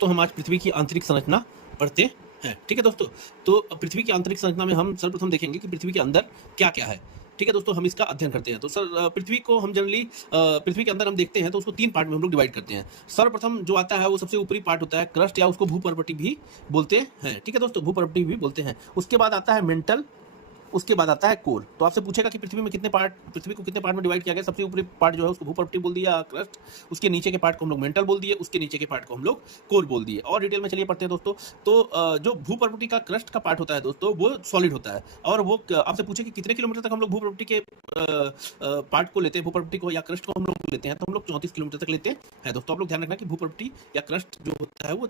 तो हम आज पृथ्वी की आंतरिक संरचना पढ़ते हैं। ठीक है दोस्तों, तो पृथ्वी की आंतरिक संरचना में हम सर्वप्रथम देखेंगे कि पृथ्वी के अंदर क्या-क्या है। ठीक है दोस्तों, हम इसका अध्ययन करते हैं। तो पृथ्वी को हम जनरली पृथ्वी के अंदर हम देखते हैं तो उसको 3 पार्ट में हम लोग डिवाइड करते हैं। सर्वप्रथम जो आता है वो सबसे ऊपरी पार्ट होता है क्रस्ट या उसको भूपर्वटी भी बोलते हैं। ठीक है दोस्तों, भूपर्वटी भी बोलते हैं। उसके बाद आता है मेंटल, उसके बाद आता है कोर। तो आपसे पूछेगा कि पृथ्वी को कितने पार्ट में डिवाइड किया गया। सबसे ऊपरी पार्ट जो है उसको भूपर्वटी बोल दिया क्रस्ट, उसके नीचे के पार्ट को हम लोग मेंटल बोल दिए, उसके नीचे के पार्ट को हम लोग कोर बोल दिए। और डिटेल में चलिए पढ़ते हैं दोस्तों। तो जो भूपर्वटी का क्रस्ट का पार्ट होता है दोस्तों वो सॉलिड होता है। और वो आपसे पूछे कि कितने किलोमीटर तक हम लोग भूपर्वटी के पार्ट को लेते हैं, भूपर्वटी को या क्रस्ट को हम लोग लेते हैं, तो हम लोग 34 किलोमीटर तक लेते हैं दोस्तों। आप लोग ध्यान रखना कि भूपर्वटी या क्रस्ट जो होता है वो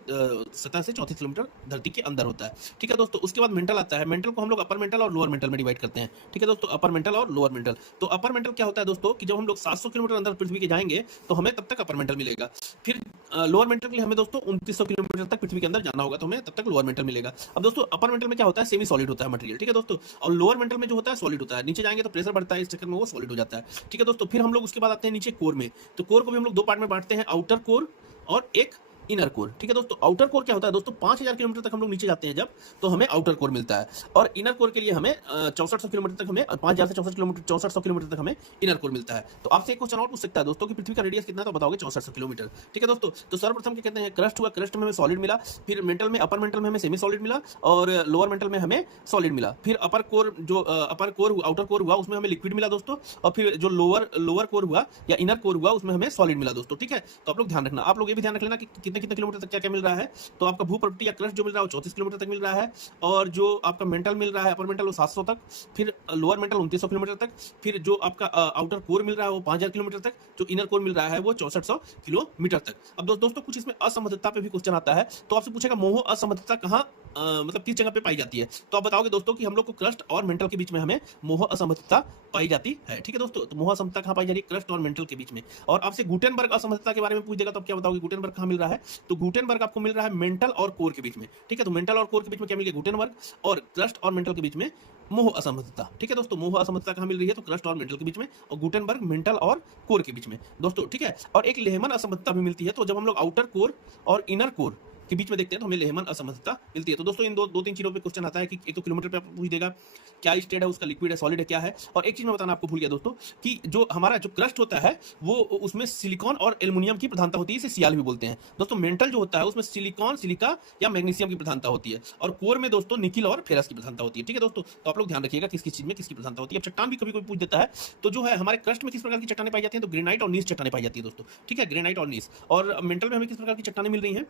सतह से 34 किलोमीटर धरती के अंदर होता है। ठीक है दोस्तों, उसके बाद मेंटल आता है। मेंटल को हम लोग अपर मेंटल और लोअर मेंटल में डिवाइड करते हैं। ठीक है दोस्तों, अपर मेंटल और लोअर मेंटल। तो अपर मेंटल क्या होता है दोस्तों कि जब हम लोग 700 किलोमीटर अंदर पृथ्वी के जाएंगे तो हमें तब तक अपर मेंटल मिलेगा। फिर लोअर मेंटल के लिए हमें दोस्तों 2900 किलोमीटर तक पृथ्वी के अंदर जाना होगा तो हमें तब तक लोअर मेंटल मिलेगा। अब दोस्तों अपर मेंटल में क्या होता है, सेमी सॉलिड होता है मटेरियल। ठीक है दोस्तों, और लोअर मेंटल में जो होता है सॉलिड होता है। नीचे जाएंगे तो प्रेशर बढ़ता है, इस चक्कर में वो सॉलिड हो जाता है। ठीक है दोस्तों, फिर हम लोग उसके बाद आते हैं नीचे कोर में। तो कोर को भी हम लोग 2 पार्ट में बांटते हैं, आउटर कोर और एक इनर कोर। ठीक है दोस्तों, आउटर कोर क्या होता है दोस्तों, 5000 किलोमीटर तक हम लोग नीचे जाते हैं जब, तो हमें आउटर कोर मिलता है। और इनर कोर के लिए हमें 6400 किलोमीटर तक, हमें 5000 से 6400 किलोमीटर तक हमें इनर कोर मिलता है। तो आपसे एक क्वेश्चन और पूछ सकता है दोस्तों कि पृथ्वी का रेडियस कितना है, तो बताओगे 6400 किलोमीटर। ठीक है दोस्तों, तो सर्वप्रथम क्या कहते हैं, क्रस्ट हुआ, क्रस्ट में हमें सॉलिड मिला। फिर मेंटल में, अपर मेंटल में हमें सेमी सॉलिड मिला और लोअर मेंटल में हमें सॉलिड मिला। फिर अपर कोर जो अपर कोर आउटर कोर हुआ उसमें हमें लिक्विड मिला दोस्तों। और फिर जो लोअर कोर हुआ या इनर कोर हुआ उसमें हमें सॉलिड मिला दोस्तों। ठीक है, तो आप लोग ध्यान रखना, आप लोग ये भी ध्यान रख लेना कि कितने कितने किलोमीटर तक क्या क्या मिल रहा है। तो आपका भूपर्वटी या क्रस्ट जो मिल रहा है वो 34 किलोमीटर तक मिल रहा है। और जो आपका मेंटल मिल रहा है, अपर मेंटल वो 700 तक। फिर लोअर मेंटल 2900 किलोमीटर तक। फिर जो आपका आउटर कोर मिल रहा है वो 5000 किलोमीटर तक। जो इनर कोर मिल रहा है वो 6400 किलोमीटर तक। अब दोस्तों कुछ इसमें असमर्थता पे भी क्वेश्चन आता है। तो आपसे पूछेगा मोह असमर्थता कहाँ मतलब किस जगह पे पाई जाती है। तो आप बताओगे दोस्तों कि हम लोग को क्रस्ट और मेंटल के बीच में हमें मोह असमर्थता पाई जाती है। ठीक है दोस्तों, तो मोह असमर्थता कहाँ पाई जा रही है, क्रस्ट और मेंटल के बीच में। और आपसे गुटेनबर्ग असमर्थता के बारे में पूछ देगा तो आप क्या बताओगे, गुटेनबर्ग कहाँ मिल रहा है। तो गुटेनबर्ग आपको मिल रहा है मेंटल और कोर के बीच में। ठीक है, तो मेंटल और कोर के बीच में क्या मिल गया, गुटेनबर्ग। और क्रस्ट और मेंटल के बीच में मोह असमर्थता। ठीक है दोस्तों, मोह असमर्थता कहाँ मिल रही है, तो क्रस्ट और मेंटल के बीच में, और गुटेनबर्ग मेंटल और कोर के बीच में दोस्तों। ठीक है, और एक लेहमन असमर्थता भी मिलती है। तो जब हम लोग आउटर कोर और इनर कोर के बीच में देखते हैं तो हमें लेहमन असमर्थता मिलती है। तो दोस्तों इन दो तीन चीजों पे क्वेश्चन आता है कि एक तो किलोमीटर पे आपको पूछ देगा क्या स्टेट है उसका, लिक्विड है, सॉलिड है, क्या है। और एक चीज मैं बताना आपको भूल गया दोस्तों कि जो हमारा जो क्रस्ट होता है वो उसमें सिलिकॉन और एल्युमिनियम की प्रधानता होती है, इसे सियाल भी बोलते हैं दोस्तों। मेंटल जो होता है उसमें सिलिकॉन, सिलिका या मैग्नीशियम की प्रधानता होती है। और कोर में दोस्तों निकिल और फेरस की प्रधानता होती है। ठीक है दोस्तों, तो आप लोग ध्यान रखिएगा किस किस चीज में किसकी प्रधानता होती है। अब चट्टान भी कभी कोई पूछ देता है तो जो है हमारे क्रस्ट में किस प्रकार की चट्टानें पाई जाती हैं, तो ग्रेनाइट और नीस चट्टानें पाई जाती है दोस्तों। ठीक है, ग्रेनाइट और नीस। और मेंटल में हमें किस प्रकार की चट्टानें मिल रही हैं,